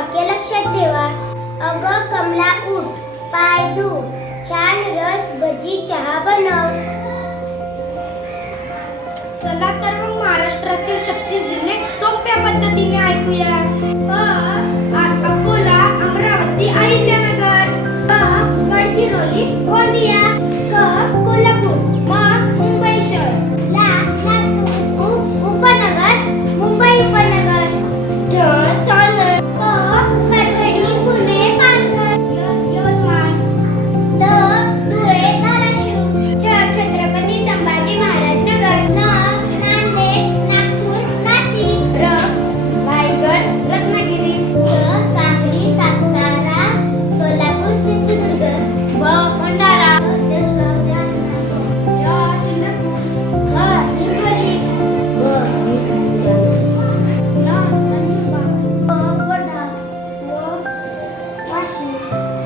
वाक्य लक्षात ठेवा. अग कमला उठ पाय धू छान रस भजी चहा बनव. चला तर मग महाराष्ट्रातील छत्तीस जिल्हे सोप्या पद्धतीने ऐकूया. abacaxi.